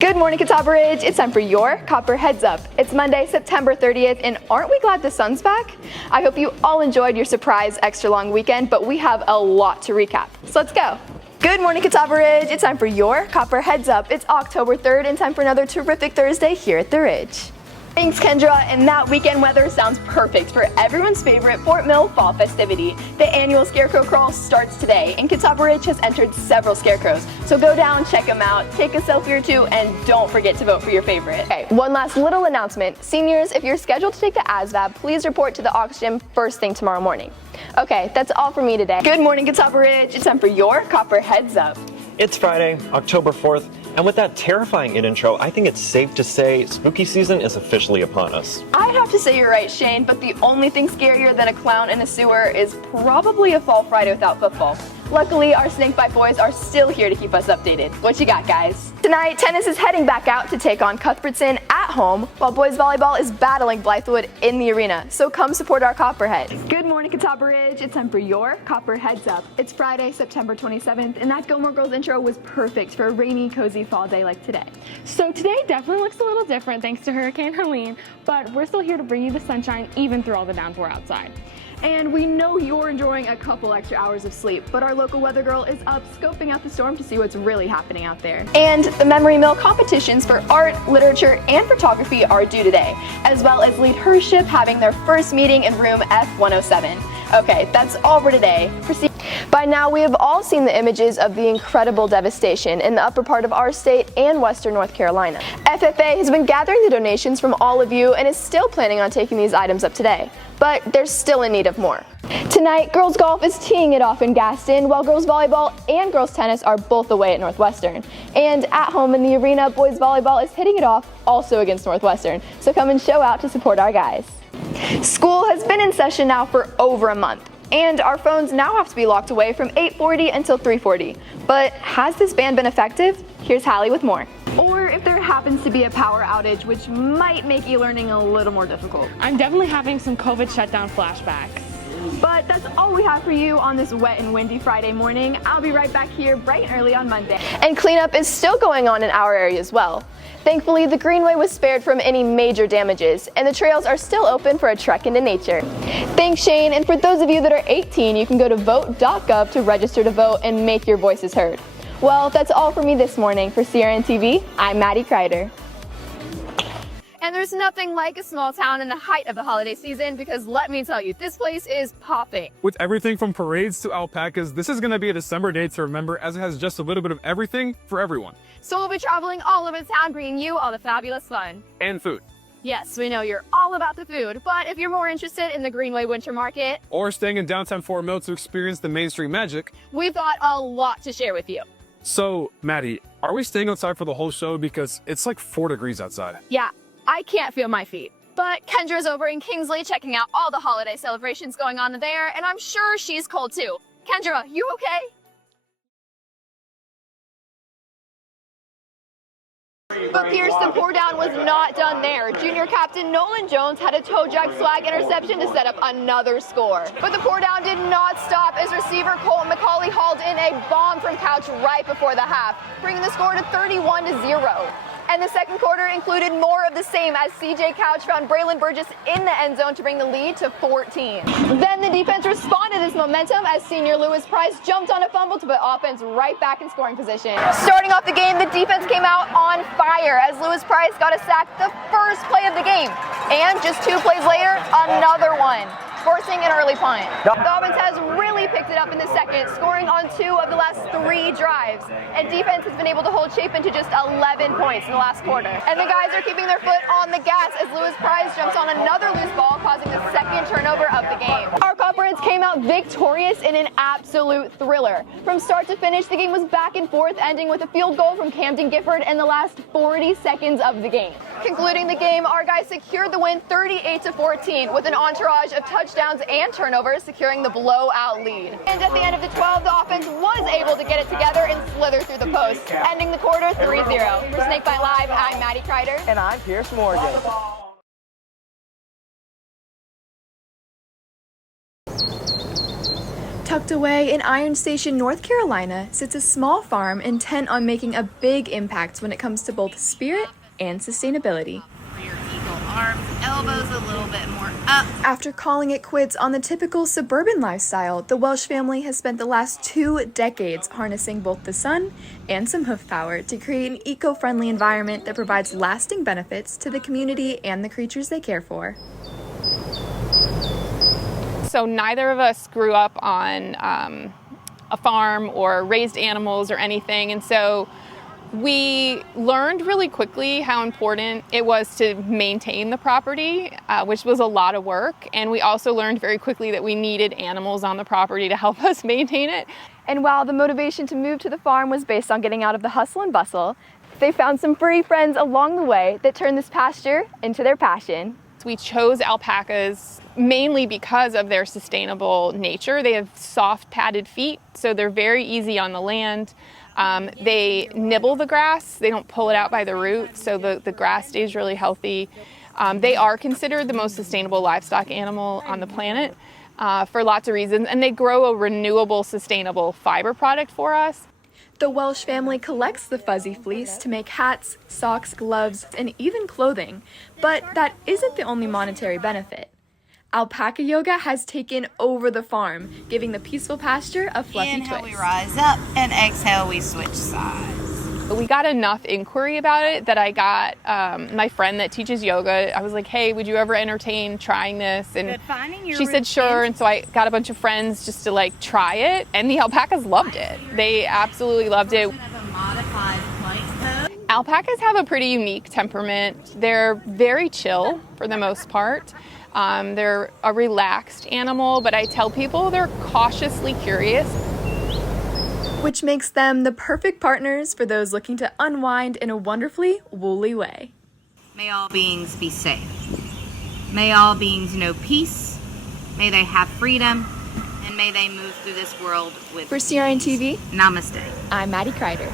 Good morning, Catawba Ridge. It's time for your Copper Heads Up. It's Monday, September 30th, and aren't we glad the sun's back? I hope you all enjoyed your surprise extra long weekend, but we have a lot to recap. So let's go. Good morning, Catawba Ridge. It's time for your Copper Heads Up. It's October 3rd and time for another terrific Thursday here at the Ridge. Thanks, Kendra, and that weekend weather sounds perfect for everyone's favorite Fort Mill Fall festivity. The annual Scarecrow Crawl starts today, and Catawba Ridge has entered several scarecrows. So go down, check them out, take a selfie or two, and don't forget to vote for your favorite. Okay, one last little announcement. Seniors, if you're scheduled to take the ASVAB, please report to the Aux Gym first thing tomorrow morning. Okay, that's all for me today. Good morning, Catawba Ridge. It's time for your Copper Heads Up. It's Friday, October 4th, and with that terrifying intro, I think it's safe to say spooky season is officially upon us. I'd have to say you're right, Shane, but the only thing scarier than a clown in a sewer is probably a fall Friday without football. Luckily, our Snakebite boys are still here to keep us updated. What you got, guys? Tonight, tennis is heading back out to take on Cuthbertson at home, while boys volleyball is battling Blythewood in the arena. So come support our Copperheads. Good morning, Catawba Ridge. It's time for your Copper Heads Up. It's Friday, September 27th, and that Gilmore Girls intro was perfect for a rainy, cozy fall day like today. So today definitely looks a little different thanks to Hurricane Helene, but we're still here to bring you the sunshine even through all the downpour outside. And we know you're enjoying a couple extra hours of sleep, but our local weather girl is up scoping out the storm to see what's really happening out there. And the Memory Mill competitions for art, literature, and photography are due today, as well as Lead Hership having their first meeting in room F107. Okay, that's all for today. By now, we have all seen the images of the incredible devastation in the upper part of our state and western North Carolina. FFA has been gathering the donations from all of you and is still planning on taking these items up today, but they're still in need of more. Tonight, girls golf is teeing it off in Gaston, while girls volleyball and girls tennis are both away at Northwestern. And at home in the arena, boys volleyball is hitting it off also against Northwestern, so come and show out to support our guys. School has been in session now for over a month, and our phones now have to be locked away from 8:40 until 3:40. But has this ban been effective? Here's Hallie with more. Or if there happens to be a power outage, which might make e-learning a little more difficult. I'm definitely having some COVID shutdown flashbacks. But that's all we have for you on this wet and windy Friday morning. I'll be right back here bright and early on Monday. And cleanup is still going on in our area as well. Thankfully, the Greenway was spared from any major damages, and the trails are still open for a trek into nature. Thanks, Shane, and for those of you that are 18, you can go to vote.gov to register to vote and make your voices heard. Well, that's all for me this morning. For CRN TV, I'm Maddie Kreider. And there's nothing like a small town in the height of the holiday season, because let me tell you, this place is popping. With everything from parades to alpacas, this is going to be a December day to remember, as it has just a little bit of everything for everyone. So we'll be traveling all over town, bringing you all the fabulous fun. And food. Yes, we know you're all about the food, but if you're more interested in the Greenway Winter Market, Or staying in downtown Fort Mill to experience the Main Street magic, we've got a lot to share with you. So, Maddie, are we staying outside for the whole show? Because it's like 4 degrees outside. Yeah, I can't feel my feet. But Kendra's over in Kingsley checking out all the holiday celebrations going on there, and I'm sure she's cold too. Kendra, you okay? But Pierce, the pour down was not done there. Junior captain Nolan Jones had a toe drag swag interception to set up another score. But the pour down did not stop as receiver Colton McCauley hauled in a bomb from Couch right before the half, bringing the score to 31-0. And the second quarter included more of the same as CJ Couch found Braylon Burgess in the end zone to bring the lead to 14. Then the defense responded to this momentum as senior Lewis Price jumped on a fumble to put offense right back in scoring position. Starting off the game, the defense came out on fire as Lewis Price got a sack the first play of the game. And just 2 plays later, another one, forcing an early punt. The offense has really picked it up in the second, scoring on 2 of the last 3 drives. And defense has been able to hold Chapin to just 11 points in the last quarter. And the guys are keeping their foot on the gas as Lewis Price jumps on another loose ball, causing the second turnover of the game. Our Copperheads came out victorious in an absolute thriller. From start to finish, the game was back and forth, ending with a field goal from Camden Gifford in the last 40 seconds of the game. Concluding the game, our guys secured the win 38-14 with an entourage of touchdowns and turnovers, securing the blowout lead. And at the end of the 12, the offense was able to get it together and slither through the post, ending the quarter 3-0. For Snakebite Live, I'm Maddie Kreider. And I'm Pierce Morgan. Tucked away in Iron Station, North Carolina, sits a small farm intent on making a big impact when it comes to both spirit and sustainability. For your eagle arms, elbows a little bit more up. After calling it quits on the typical suburban lifestyle, the Welsh family has spent the last 2 decades harnessing both the sun and some hoof power to create an eco-friendly environment that provides lasting benefits to the community and the creatures they care for. So neither of us grew up on a farm or raised animals or anything, and so we learned really quickly how important it was to maintain the property, which was a lot of work, and we also learned very quickly that we needed animals on the property to help us maintain it. And while the motivation to move to the farm was based on getting out of the hustle and bustle, they found some furry friends along the way that turned this pasture into their passion. We chose alpacas mainly because of their sustainable nature. They have soft padded feet, so they're very easy on the land. They nibble the grass, they don't pull it out by the root, so the grass stays really healthy. They are considered the most sustainable livestock animal on the planet for lots of reasons, and they grow a renewable, sustainable fiber product for us. The Welsh family collects the fuzzy fleece to make hats, socks, gloves, and even clothing, but that isn't the only monetary benefit. Alpaca yoga has taken over the farm, giving the peaceful pasture a fluffy Inhale, twist. we rise up, and exhale, we switch sides. We got enough inquiry about it that I got my friend that teaches yoga. I was like, hey, would you ever entertain trying this? And Good finding your she said sure, routine. and so I got a bunch of friends just to like try it, and the alpacas loved it. They absolutely loved it. Of a modified plank pose. Alpacas have a pretty unique temperament. They're very chill for the most part. They're a relaxed animal, but I tell people they're cautiously curious. Which makes them the perfect partners for those looking to unwind in a wonderfully woolly way. May all beings be safe. May all beings know peace. May they have freedom. And may they move through this world with For CRN TV, Namaste. I'm Maddie Kreider.